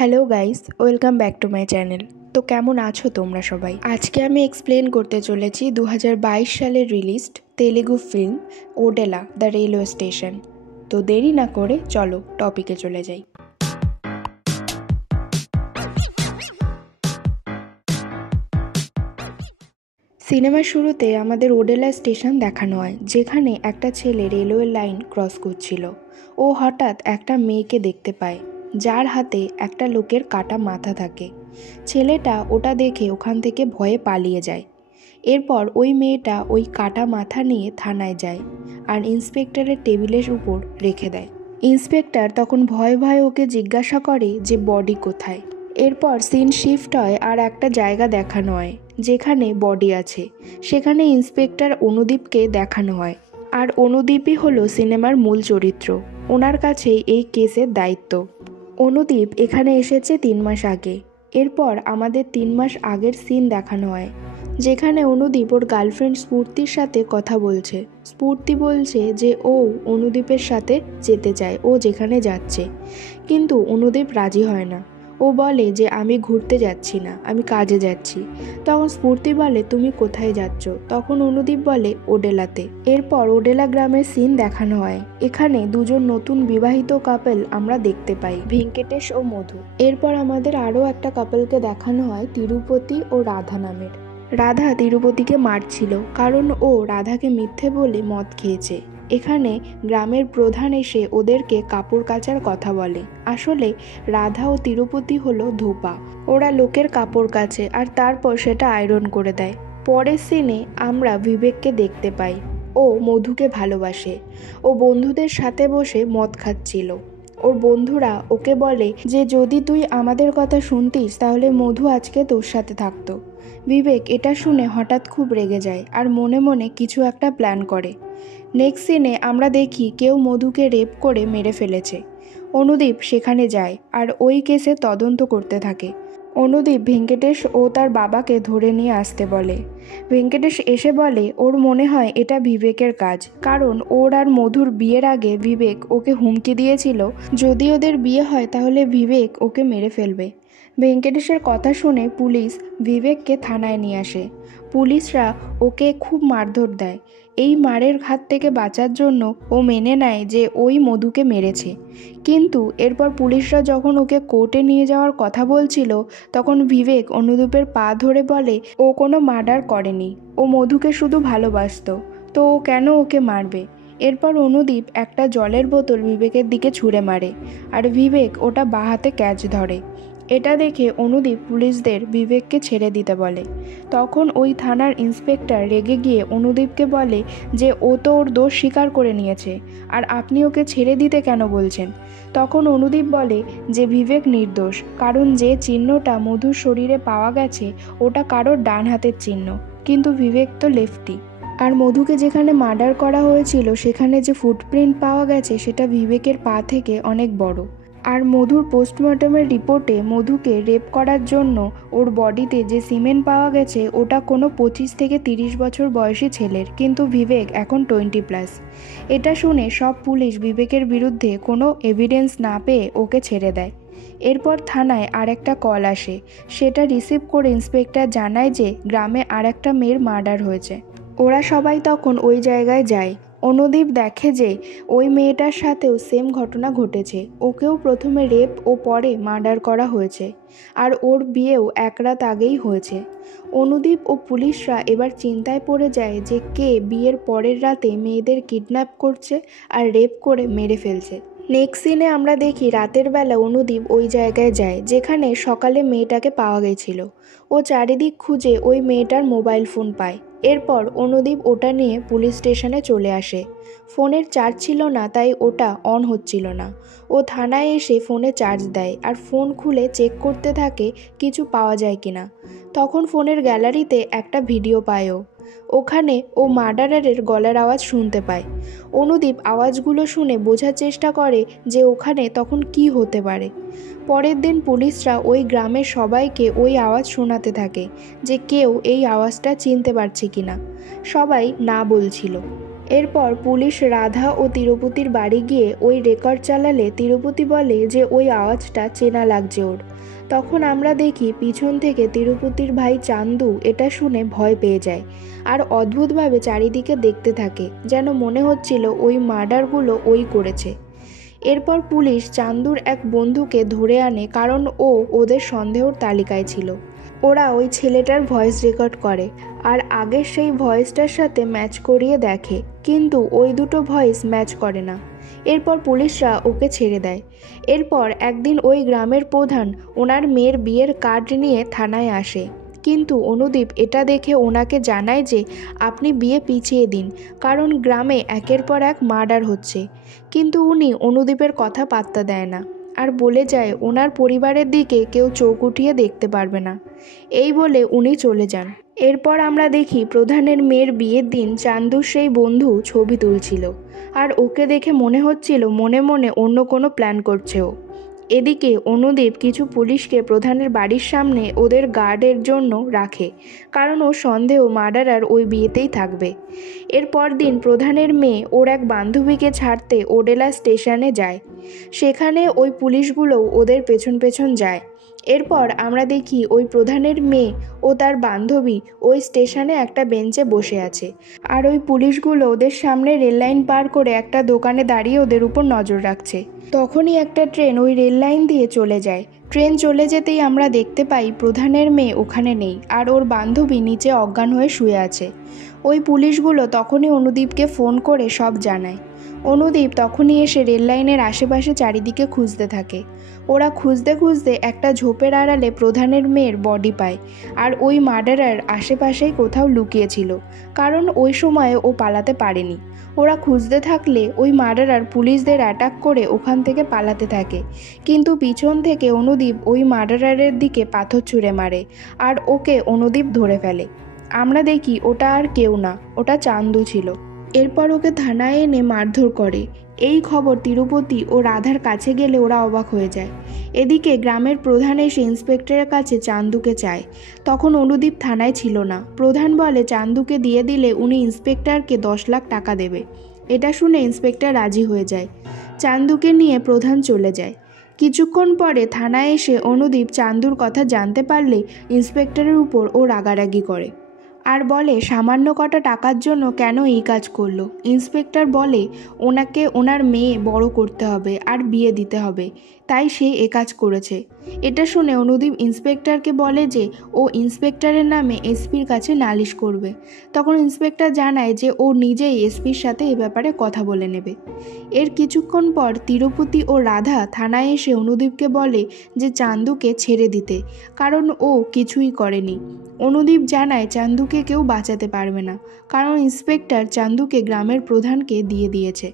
Hello guys, welcome back to my channel. তো কেমন আছো তোমরা সবাই? আজকে আমি এক্সপ্লেন করতে চলেছি 2022 সালের released Telugu film Odela the railway station. তো দেরি না করে চলো টপিকে চলে যাই। সিনেমার শুরুতে আমাদের ওডেলা স্টেশন দেখানো হয়, যেখানে একটা ছেলে রেলওয়ে লাইন ক্রস করছিল। ও হঠাৎ একটা মেয়েকে দেখতে পায়, যার হাতে একটা লোকের কাটা মাথা থাকে। ছেলেটা ওটা দেখে ওখান থেকে ভয়ে পালিয়ে যায়। এরপর ওই মেয়েটা ওই কাটা মাথা নিয়ে থানায় যায় আর ইন্সপেক্টরের টেবিলের উপর রেখে দেয়। ইন্সপেক্টর তখন ভয়ে ভয়ে ওকে জিজ্ঞাসা করে যে বডি কোথায়। এরপর সিন শিফট হয় আর একটা জায়গা দেখানো হয় যেখানে বডি আছে। সেখানে ইন্সপেক্টর অনুদীপকে দেখানো হয়, আর অনুদীপই হলো সিনেমার মূল চরিত্র। ওনার কাছেই এই কেসের দায়িত্ব। অনুদীপ এখানে এসেছে 3 মাস আগে। এরপর আমাদের 3 মাস আগের সিন দেখানো হয়, যেখানে অনুদীপ ওর গার্লফ্রেন্ড স্ফূর্তির সাথে কথা বলছে। স্ফূর্তি বলছে যে ও অনুদীপের সাথে যেতে চায়, ও যেখানে যাচ্ছে, কিন্তু অনুদীপ রাজি হয় না। ও বলে যে আমি ঘুরতে যাচ্ছি না, আমি কাজে যাচ্ছি। তখন স্ফূর্তি বলে তুমি কোথায় যাচ্ছ? তখন অনুদীপ বলে ওডেলাতে। এরপর ওডেলা গ্রামের সিন দেখানো হয়। এখানে দুজন নতুন বিবাহিত কাপল আমরা দেখতে পাই, ভেঙ্কটেশ ও মধু। এরপর আমাদের আরও একটা কাপলকে দেখানো হয়, তিরুপতি ও রাধা নামের। রাধা তিরুপতিকে মারছিল কারণ ও রাধাকে মিথ্যে বলে মদ খেয়েছে। এখানে গ্রামের প্রধান এসে ওদেরকে কাপড় কাচার কথা বলে। আসলে রাধা ও তিরুপতি হলো ধোপা। ওরা লোকের কাপড় কাচে আর তারপর সেটা আয়রন করে দেয়। পরের সিনে আমরা বিবেককে দেখতে পাই। ও মধুকে ভালোবাসে। ও বন্ধুদের সাথে বসে মদ খাচ্ছিল। ওর বন্ধুরা ওকে বলে যে যদি তুই আমাদের কথা শুনতিস তাহলে মধু আজকে তোর সাথে থাকতো। বিবেক এটা শুনে হঠাৎ খুব রেগে যায় আর মনে মনে কিছু একটা প্ল্যান করে। নেক্সট সিনে আমরা দেখি কেউ মধুকে রেপ করে মেরে ফেলেছে। অনুদীপ সেখানে যায় আর ওই কেসে তদন্ত করতে থাকে। অনুদীপ ভেঙ্কটেশ ও তার বাবাকে ধরে নিয়ে আসতে বলে। ভেঙ্কটেশ এসে বলে ওর মনে হয় এটা বিবেকের কাজ, কারণ ওর আর মধুর বিয়ের আগে বিবেক ওকে হুমকি দিয়েছিল যদি ওদের বিয়ে হয় তাহলে বিবেক ওকে মেরে ফেলবে। ভেঙ্কটেশের কথা শুনে পুলিশ বিবেককে থানায় নিয়ে আসে। পুলিশরা ওকে খুব মারধর দেয়। এই মারের হাত থেকে বাঁচার জন্য ও মেনে নেয় যে ওই মধুকে মেরেছে। কিন্তু এরপর পুলিশরা যখন ওকে কোর্টে নিয়ে যাওয়ার কথা বলছিল, তখন বিবেক অনুদীপের পা ধরে বলে ও কোনো মার্ডার করেনি, ও মধুকে শুধু ভালোবাসতো, তো ও কেন ওকে মারবে। এরপর অনুদীপ একটা জলের বোতল বিবেকের দিকে ছুঁড়ে মারে আর বিবেক ওটা বাঁ হাতে ক্যাচ ধরে। এটা দেখে অনুদীপ পুলিশদের বিবেককে ছেড়ে দিতে বলে। তখন ওই থানার ইন্সপেক্টর রেগে গিয়ে অনুদীপকে বলে যে ও তো ওর দোষ স্বীকার করে নিয়েছে, আর আপনি ওকে ছেড়ে দিতে কেন বলছেন? তখন অনুদীপ বলে যে বিবেক নির্দোষ, কারণ যে চিহ্নটা মধুর শরীরে পাওয়া গেছে ওটা কারোর ডান হাতের চিহ্ন, কিন্তু বিবেক তো লেফটি। আর মধুকে যেখানে মার্ডার করা হয়েছিল সেখানে যে ফুটপ্রিন্ট পাওয়া গেছে সেটা বিবেকের পা থেকে অনেক বড়। আর মধুর পোস্টমর্টমের রিপোর্টে মধুকে রেপ করার জন্য ওর বডিতে যে সিমেন্ট পাওয়া গেছে ওটা কোনো 25 থেকে 30 বছর বয়সী ছেলের, কিন্তু বিবেক এখন 20+। এটা শুনে সব পুলিশ বিবেকের বিরুদ্ধে কোনো এভিডেন্স না পেয়ে ওকে ছেড়ে দেয়। এরপর থানায় আরেকটা কল আসে। সেটা রিসিভ করে ইন্সপেক্টর জানায় যে গ্রামে আরেকটা মেয়ের মার্ডার হয়েছে। ওরা সবাই তখন ওই জায়গায় যায়। অনুদীপ দেখে যে ওই মেয়েটার সাথেও সেম ঘটনা ঘটেছে। ওকেও প্রথমে রেপ ও পরে মার্ডার করা হয়েছে, আর ওর বিয়েও এক রাত আগেই হয়েছে। অনুদীপ ও পুলিশরা এবার চিন্তায় পড়ে যায় যে কে বিয়ের পরের রাতে মেয়েদের কিডন্যাপ করছে আর রেপ করে মেরে ফেলছে। নেক্সট সিনে আমরা দেখি রাতের বেলা অনুদীপ ওই জায়গায় যায় যেখানে সকালে মেয়েটাকে পাওয়া গেছিল। ও চারিদিক খুঁজে ওই মেয়েটার মোবাইল ফোন পায়। এরপর অনুদীপ ওটা নিয়ে পুলিশ স্টেশনে চলে আসে। ফোনের চার্জ ছিল না, তাই ওটা অন হচ্ছিল না। ও থানায় এসে ফোনে চার্জ দেয় আর ফোন খুলে চেক করতে থাকে কিছু পাওয়া যায় কিনা। তখন ফোনের গ্যালারিতে একটা ভিডিও পায়। ওখানে ও মার্ডারারের গলার আওয়াজ শুনতে পায়। অনুদীপ আওয়াজগুলো শুনে বোঝার চেষ্টা করে যে ওখানে তখন কি হতে পারে। পরের দিন পুলিশরা ওই গ্রামের সবাইকে ওই আওয়াজ শোনাতে থাকে যে কেউ এই আওয়াজটা চিনতে পারছে কিনা। সবাই না বলছিল। এরপর পুলিশ রাধা ও তিরুপতির বাড়ি গিয়ে ওই রেকর্ড চালালে তিরুপতি বলে যে ওই আওয়াজটা চেনা লাগছে ওর। তখন আমরা দেখি পিছন থেকে তিরুপতির ভাই চান্দু এটা শুনে ভয় পেয়ে যায় আর অদ্ভুতভাবে চারিদিকে দেখতে থাকে, যেন মনে হচ্ছিল ওই মার্ডারগুলো ওই করেছে। এরপর পুলিশ চান্দুর এক বন্ধুকে ধরে আনে, কারণ ও ওদের সন্দেহর তালিকায় ছিল। ওরা ওই ছেলেটার ভয়েস রেকর্ড করে আর আগের সেই ভয়েসটার সাথে ম্যাচ করিয়ে দেখে, কিন্তু ওই দুটো ভয়েস ম্যাচ করে না। এরপর পুলিশরা ওকে ছেড়ে দেয়। এরপর একদিন ওই গ্রামের প্রধান ওনার মেয়ের বিয়ের কার্ড নিয়ে থানায় আসে, কিন্তু অনুদীপ এটা দেখে ওনাকে জানায় যে আপনি বিয়ে পিছিয়ে দিন, কারণ গ্রামে একের পর এক মার্ডার হচ্ছে। কিন্তু উনি অনুদীপের কথা পাত্তা দেয় না আর বলে যায় ওনার পরিবারের দিকে কেউ চোখ উঠিয়ে দেখতে পারবে না। এই বলে উনি চলে যান। এরপর আমরা দেখি প্রধানের মেয়ের বিয়ের দিন চান্দুর সেই বন্ধু ছবি তুলছিল আর ওকে দেখে মনে হচ্ছিল মনে মনে অন্য কোনো প্ল্যান করছে ও। এদিকে অনুদীপ কিছু পুলিশকে প্রধানের বাড়ির সামনে ওদের গার্ডের জন্য রাখে, কারণ ওর সন্দেহ মার্ডারার ওই বিয়েতেই থাকবে। এরপর দিন প্রধানের মেয়ে ওর এক বান্ধবীকে ছাড়তে ওডেলা স্টেশনে যায়। সেখানে ওই পুলিশগুলোও ওদের পেছন পেছন যায়। এরপর আমরা দেখি ওই প্রধানের মেয়ে ও তার বান্ধবী ওই স্টেশনে একটা বেঞ্চে বসে আছে আর ওই পুলিশগুলো ওদের সামনে রেললাইন পার করে একটা দোকানে দাঁড়িয়ে ওদের উপর নজর রাখছে। তখনই একটা ট্রেন ওই রেল লাইন দিয়ে চলে যায়। ট্রেন চলে যেতেই আমরা দেখতে পাই প্রধানের মেয়ে ওখানে নেই আর ওর বান্ধবী নিচে অজ্ঞান হয়ে শুয়ে আছে। ওই পুলিশগুলো তখনই অনুদীপকে ফোন করে সব জানায়। অনুদীপ তখনই এসে রেল লাইনের আশেপাশে চারিদিকে খুঁজতে থাকে। ওরা খুঁজতে খুঁজতে একটা ঝোপের আড়ালে প্রধানের মেয়ের বডি পায় আর ওই মার্ডারার আশেপাশেই কোথাও লুকিয়েছিল, কারণ ওই সময়ে ও পালাতে পারেনি। ওরা খুঁজতে থাকলে ওই মার্ডারার পুলিশদের অ্যাটাক করে ওখান থেকে পালাতে থাকে, কিন্তু পিছন থেকে অনুদীপ ওই মার্ডারারের দিকে পাথর ছুঁড়ে মারে আর ওকে অনুদীপ ধরে ফেলে। আমরা দেখি ওটা আর কেউ না, ওটা চান্দু ছিল। এরপর ওকে থানায় এনে মারধর করে। এই খবর তিরুপতি ও রাধার কাছে গেলে ওরা অবাক হয়ে যায়। এদিকে গ্রামের প্রধান এসে ইন্সপেক্টরের কাছে চান্দুকে চায়। তখন অনুদীপ থানায় ছিল না। প্রধান বলে চান্দুকে দিয়ে দিলে উনি ইন্সপেক্টরকে 10 লাখ টাকা দেবে। এটা শুনে ইন্সপেক্টর রাজি হয়ে যায়। চান্দুকে নিয়ে প্রধান চলে যায়। কিছুক্ষণ পরে থানায় এসে অনুদীপ চান্দুর কথা জানতে পারলে ইন্সপেক্টরের উপর ও রাগারাগি করে আর বলে সামান্য কটা টাকার জন্য কেন এই কাজ করলো। ইন্সপেক্টর বলে ওনাকে ওনার মেয়ে বড় করতে হবে আর বিয়ে দিতে হবে, তাই সে এ কাজ করেছে। এটা শুনে অনুদীপ ইন্সপেক্টরকে বলে যে ও ইন্সপেক্টরের নামে এসপির কাছে নালিশ করবে। তখন ইন্সপেক্টর জানায় যে ও নিজেই এসপির সাথে এ ব্যাপারে কথা বলে নেবে। এর কিছুক্ষণ পর তিরুপতি ও রাধা থানায় এসে অনুদীপকে বলে যে চান্দুকে ছেড়ে দিতে, কারণ ও কিছুই করেনি। অনুদীপ জানায় চান্দুকে কেউ বাঁচাতে পারবে না, কারণ ইন্সপেক্টর চান্দুকে গ্রামের প্রধানকে দিয়ে দিয়েছে।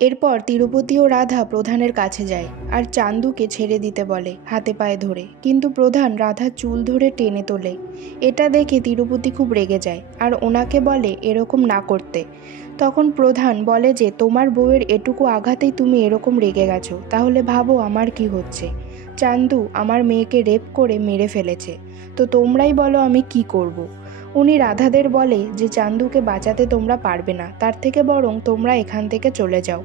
এরপর তিরুপতি ও রাধা প্রধানের কাছে যায় আর চান্দুকে ছেড়ে দিতে বলে হাতে পায়ে ধরে, কিন্তু প্রধান রাধার চুল ধরে টেনে তোলে। এটা দেখে তিরুপতি খুব রেগে যায় আর ওনাকে বলে এরকম না করতে। তখন প্রধান বলে যে তোমার বউয়ের এটুকু আঘাতেই তুমি এরকম রেগে গেছো, তাহলে ভাবো আমার কি হচ্ছে। চান্দু আমার মেয়েকে রেপ করে মেরে ফেলেছে, তো তোমরাই বলো আমি কি করব। উনি রাধাদের বলে যে চান্দুকে বাঁচাতে তোমরা পারবে না, তার থেকে বরং তোমরা এখান থেকে চলে যাও।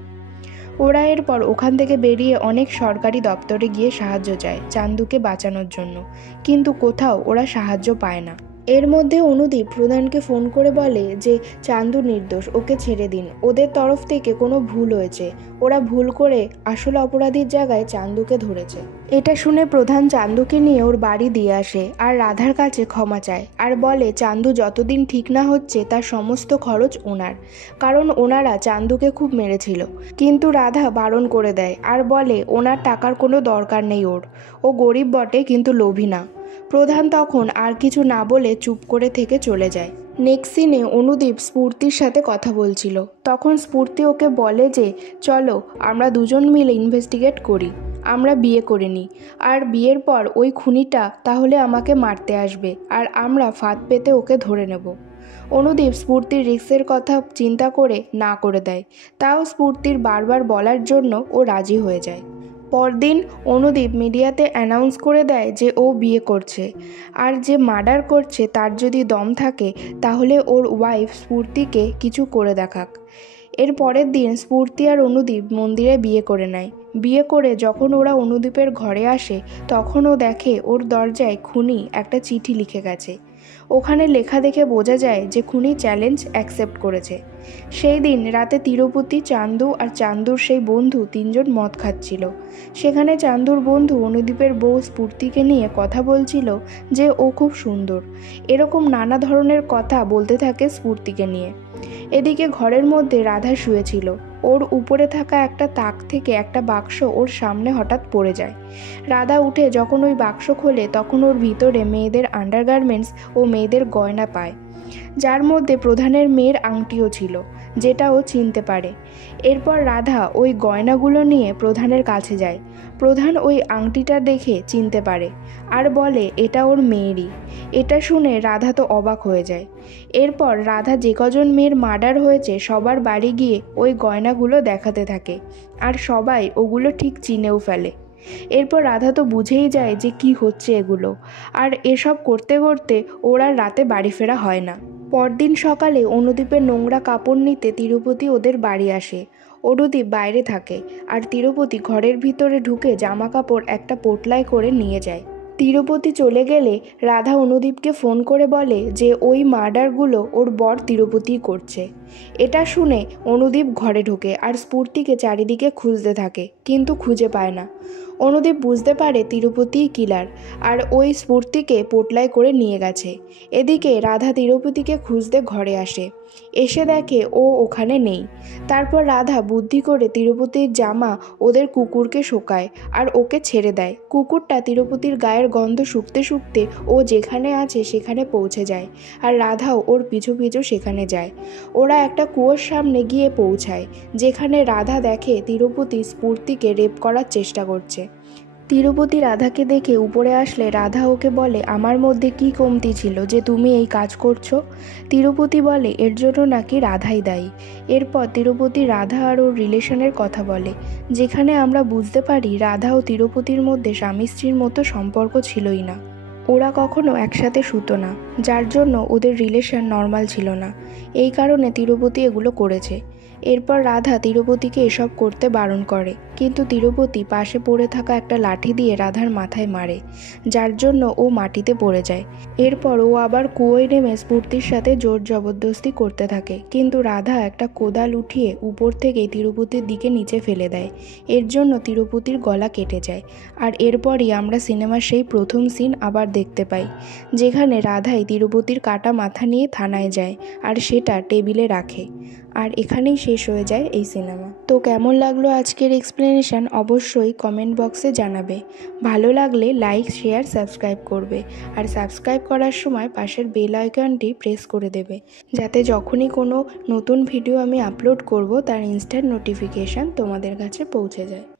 ওরা এরপর ওখান থেকে বেরিয়ে অনেক সরকারি দপ্তরে গিয়ে সাহায্য চায় চান্দুকে বাঁচানোর জন্য, কিন্তু কোথাও ওরা সাহায্য পায় না। এর মধ্যে অনুদীপ প্রধানকে ফোন করে বলে যে চান্দু নির্দোষ, ওকে ছেড়ে দিন, ওদের তরফ থেকে কোনো ভুল হয়েছে, ওরা ভুল করে আসলে অপরাধীর জায়গায় চান্দুকে ধরেছে। এটা শুনে প্রধান চান্দুকে নিয়ে ওর বাড়ি দিয়ে আসে আর রাধার কাছে ক্ষমা চায় আর বলে চান্দু যতদিন ঠিক না হচ্ছে তার সমস্ত খরচ ওনার, কারণ ওনারা চান্দুকে খুব মেরেছিল। কিন্তু রাধা বারণ করে দেয় আর বলে ওনার টাকার কোনো দরকার নেই, ও গরিব বটে কিন্তু লোভী না। প্রধান তখন আর কিছু না বলে চুপ করে থেকে চলে যায়। নেক্সট সিনে অনুদীপ স্ফূর্তির সাথে কথা বলছিল। তখন স্ফূর্তি ওকে বলে যে চলো আমরা দুজন মিলে ইনভেস্টিগেট করি, আমরা বিয়ে করে নিই, আর বিয়ের পর ওই খুনিটা তাহলে আমাকে মারতে আসবে আর আমরা ফাঁদ পেতে ওকে ধরে নেব। অনুদীপ স্ফূর্তির রিস্কের কথা চিন্তা করে না করে দেয়, তাও স্ফূর্তির বারবার বলার জন্য ও রাজি হয়ে যায়। পরদিন অনুদীপ মিডিয়াতে অ্যানাউন্স করে দেয় যে ও বিয়ে করছে, আর যে মার্ডার করছে তার যদি দম থাকে তাহলে ওর ওয়াইফ স্ফূর্তিকে কিছু করে দেখাক। এর পরের দিন স্ফূর্তি আর অনুদীপ মন্দিরে বিয়ে করে নেয়। বিয়ে করে যখন ওরা অনুদীপের ঘরে আসে তখন ও দেখে ওর দরজায় খুনি একটা চিঠি লিখে গেছে। ওখানে লেখা দেখে বোঝা যায় যে খুনি চ্যালেঞ্জ অ্যাকসেপ্ট করেছে। সেই দিন রাতে তিরুপতি, চান্দু আর চান্দুর সেই বন্ধু তিনজন মদ খাচ্ছিল। সেখানে চান্দুর বন্ধু অনুদীপের বউ স্ফূর্তিকে নিয়ে কথা বলছিল যে ও খুব সুন্দর। এরকম নানা ধরনের কথা বলতে থাকে স্ফূর্তিকে নিয়ে। এদিকে ঘরের মধ্যে রাধা শুয়েছিল। ওর উপরে থাকা একটা তাক থেকে একটা বাক্স ওর সামনে হঠাৎ পড়ে যায়। রাধা উঠে যখন ওই বাক্স খোলে তখন ওর ভিতরে মেয়েদের আন্ডারগার্মেন্টস ও মেয়েদের গয়না পায়, যার মধ্যে প্রধানের মেয়ের আংটিও ছিল, যেটা ও চিনতে পারে। এরপর রাধা ওই গয়নাগুলো নিয়ে প্রধানের কাছে যায়। প্রধান ওই আংটিটা দেখে চিনতে পারে আর বলে এটা ওর মেয়েরই। এটা শুনে রাধা তো অবাক হয়ে যায়। এরপর রাধা যে কজন মেয়ের মার্ডার হয়েছে সবার বাড়ি গিয়ে ওই গয়নাগুলো দেখাতে থাকে, আর সবাই ওগুলো ঠিক চিনেও ফেলে। এরপর রাধা তো বুঝেই যায় যে কি হচ্ছে এগুলো, আর এসব করতে করতে ওর আর রাতে বাড়ি ফেরা হয় না। পরদিন সকালে অনুদীপের নোংরা কাপড় নিতে তিরুপতি ওদের বাড়ি আসে। অনুদীপ বাইরে থাকে আর তিরুপতি ঘরের ভিতরে ঢুকে জামা কাপড় একটা পোটলায় করে নিয়ে যায়। তিরুপতি চলে গেলে রাধা অনুদীপকে ফোন করে বলে যে ওই মার্ডারগুলো ওর বর তিরুপতিই করছে। এটা শুনে অনুদীপ ঘরে ঢোকে আর স্ফূর্তিকে চারিদিকে খুঁজতে থাকে, কিন্তু খুঁজে পায় না। অনুদীপ বুঝতে পারে তিরুপতিই কিলার, আর ওই স্ফূর্তিকে পোটলায় করে নিয়ে গেছে। এদিকে রাধা তিরুপতিকে খুঁজতে ঘরে আসে। এসে দেখে ও ওখানে নেই। তারপর রাধা বুদ্ধি করে তিরুপতির জামা ওদের কুকুরকে শোকায় আর ওকে ছেড়ে দেয়। কুকুরটা তিরুপতির গায়ের গন্ধ শুকতে শুকতে ও যেখানে আছে সেখানে পৌঁছে যায়, আর রাধাও ওর পিছু পিছু সেখানে যায়। ওরা একটা কুয়োর সামনে গিয়ে পৌঁছায়, যেখানে রাধা দেখে তিরুপতি স্ফূর্তিকে রেপ করার চেষ্টা করছে। তিরুপতি রাধাকে দেখে উপরে আসলে রাধা ওকে বলে আমার মধ্যে কি কমতি ছিল যে তুমি এই কাজ করছো। তিরুপতি বলে এর জন্য নাকি রাধাই দায়ী। এরপর তিরুপতি রাধা আর ওর রিলেশনের কথা বলে, যেখানে আমরা বুঝতে পারি রাধা ও তিরুপতির মধ্যে স্বামী স্ত্রীর মতো সম্পর্ক ছিলই না। ওরা কখনো একসাথে শুতো না, যার জন্য ওদের রিলেশন নর্মাল ছিল না। এই কারণে তিরুপতি এগুলো করেছে। এরপর রাধা তিরুপতিকে এসব করতে বারণ করে, কিন্তু তিরুপতি পাশে পড়ে থাকা একটা লাঠি দিয়ে রাধার মাথায় মারে, যার জন্য ও মাটিতে পড়ে যায়। এরপর ও আবার কুয়োয় নেমে স্ফূর্তির সাথে জোর জবরদস্তি করতে থাকে, কিন্তু রাধা একটা কোদাল উঠিয়ে উপর থেকে তিরুপতির দিকে নিচে ফেলে দেয়। এর জন্য তিরুপতির গলা কেটে যায়। আর এরপরই আমরা সিনেমার সেই প্রথম সিন আবার দেখতে পাই, যেখানে রাধাই তিরুপতির কাটা মাথা নিয়ে থানায় যায় আর সেটা টেবিলে রাখে। আর এখানেই শেষ হয়ে যায় এই সিনেমা। তো কেমন লাগলো আজকের এক্সপ্লেনেশন অবশ্যই কমেন্ট বক্সে জানাবে। ভালো লাগলে লাইক, শেয়ার, সাবস্ক্রাইব করবে, আর সাবস্ক্রাইব করার সময় পাশের বেল আইকনটি প্রেস করে দেবে, যাতে যখনই কোনো নতুন ভিডিও আমি আপলোড করব তার ইনস্ট্যান্ট নোটিফিকেশান তোমাদের কাছে পৌঁছে যায়।